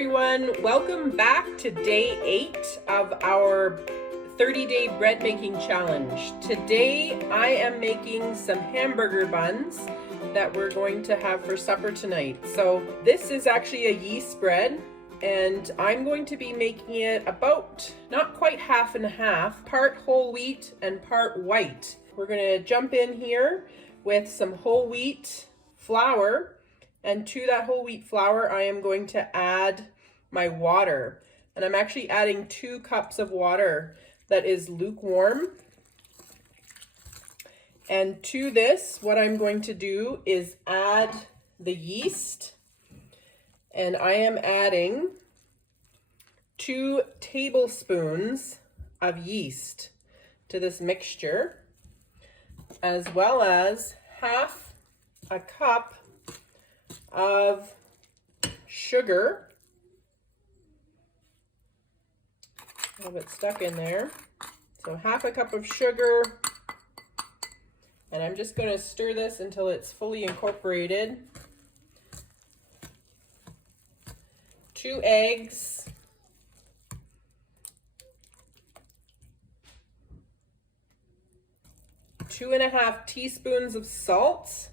everyone, welcome back to day 8 of our 30-day bread making challenge. Today I am making some hamburger buns that we're going to have for supper tonight. So this is actually a yeast bread and I'm going to be making it about not quite half and half, part whole wheat and part white. We're going to jump in here with some whole wheat flour. And to that whole wheat flour, I am going to add my water. And I'm actually adding 2 cups of water that is lukewarm. And to this, what I'm going to do is add the yeast. And I am adding 2 tablespoons of yeast to this mixture, as well as half a cup of sugar. A little bit stuck in there. So half a cup of sugar. And I'm just going to stir this until it's fully incorporated. 2 eggs. 2.5 teaspoons of salt,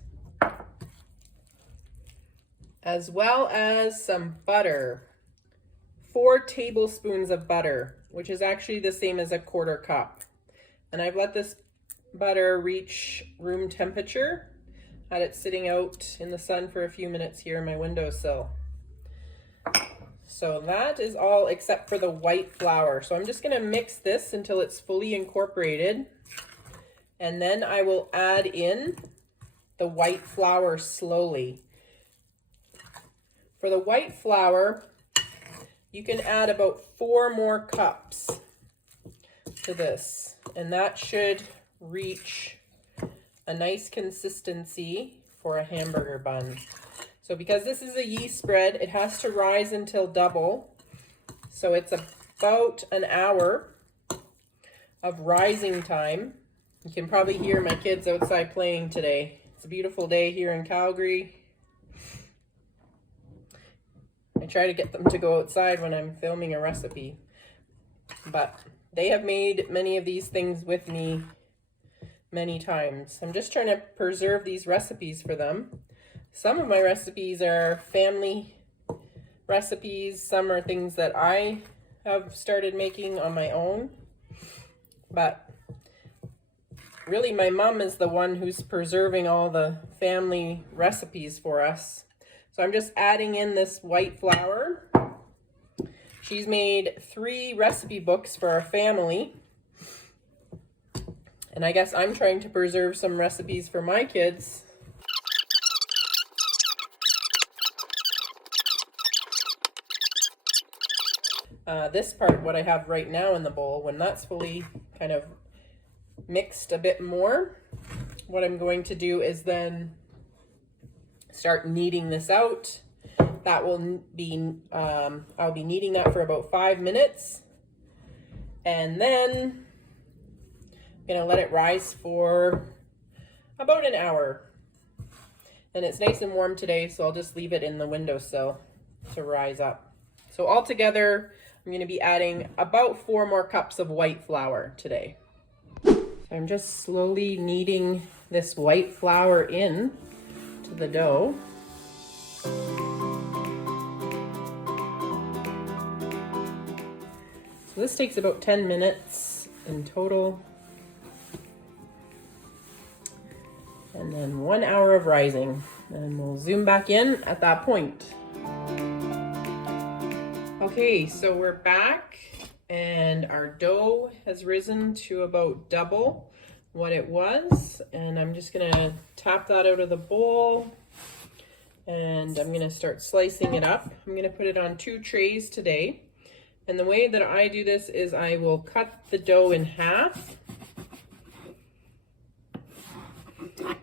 as well as some butter, 4 tablespoons of butter, which is actually the same as a 1/4 cup. And I've let this butter reach room temperature. Had it sitting out in the sun for a few minutes here in my windowsill. So that is all except for the white flour. So I'm just going to mix this until it's fully incorporated. And then I will add in the white flour slowly. For the white flour, you can add about 4 more cups to this, and that should reach a nice consistency for a hamburger bun. So because this is a yeast bread, it has to rise until double. So it's about an hour of rising time. You can probably hear my kids outside playing today. It's a beautiful day here in Calgary. I try to get them to go outside when I'm filming a recipe, but they have made many of these things with me many times. I'm just trying to preserve these recipes for them. Some of my recipes are family recipes. Some are things that I have started making on my own, but really my mom is the one who's preserving all the family recipes for us. So I'm just adding in this white flour. She's made 3 recipe books for our family. And I guess I'm trying to preserve some recipes for my kids. This part, what I have right now in the bowl, when that's fully kind of mixed a bit more, what I'm going to do is then start kneading this out. That will be, I'll be kneading that for about 5 minutes. And then I'm gonna let it rise for about an hour. And it's nice and warm today, so I'll just leave it in the windowsill to rise up. So altogether, I'm gonna be adding about 4 more cups of white flour today. So I'm just slowly kneading this white flour in to the dough. So this takes about 10 minutes in total. And then 1 hour of rising. And we'll zoom back in at that point. Okay, so we're back and our dough has risen to about double what it was. And I'm just gonna tap that out of the bowl. And I'm gonna start slicing it up. I'm gonna put it on 2 trays today. And the way that I do this is I will cut the dough in half.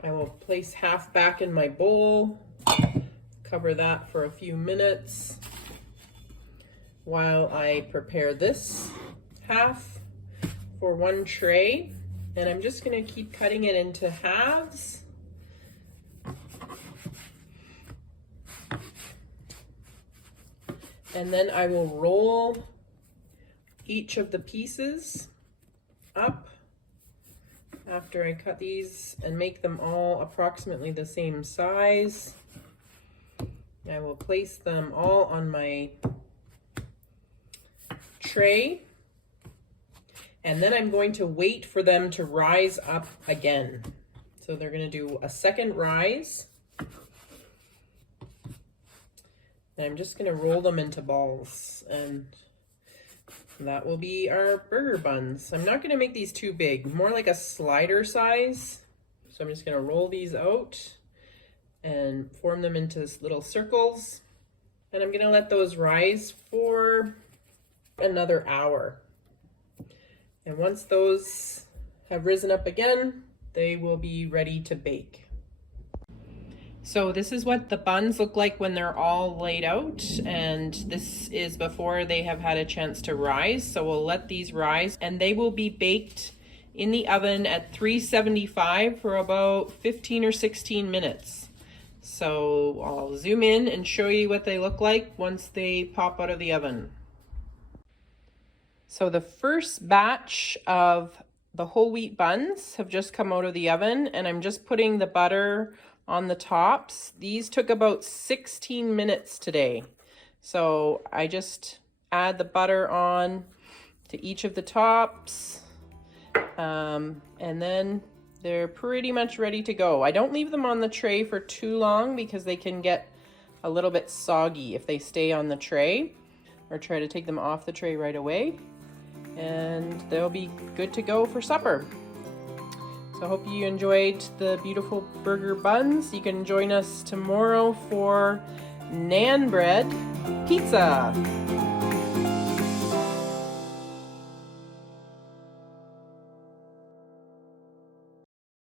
I will place half back in my bowl, cover that for a few minutes while I prepare this half for 1 tray. And I'm just gonna keep cutting it into halves. And then I will roll each of the pieces up after I cut these and make them all approximately the same size. I will place them all on my tray, and then I'm going to wait for them to rise up again. So they're going to do a second rise. And I'm just going to roll them into balls, and that will be our burger buns. I'm not going to make these too big, more like a slider size. So I'm just going to roll these out and form them into little circles. And I'm going to let those rise for another hour. And once those have risen up again, they will be ready to bake. So this is what the buns look like when they're all laid out, and this is before they have had a chance to rise. So we'll let these rise, and they will be baked in the oven at 375 for about 15 or 16 minutes. So I'll zoom in and show you what they look like once they pop out of the oven. So the first batch of the whole wheat buns have just come out of the oven, and I'm just putting the butter on the tops. These took about 16 minutes today. So I just add the butter on to each of the tops, and then they're pretty much ready to go. I don't leave them on the tray for too long because they can get a little bit soggy if they stay on the tray, or try to take them off the tray right away, and they'll be good to go for supper. So I hope you enjoyed the beautiful burger buns. You can join us tomorrow for naan bread pizza.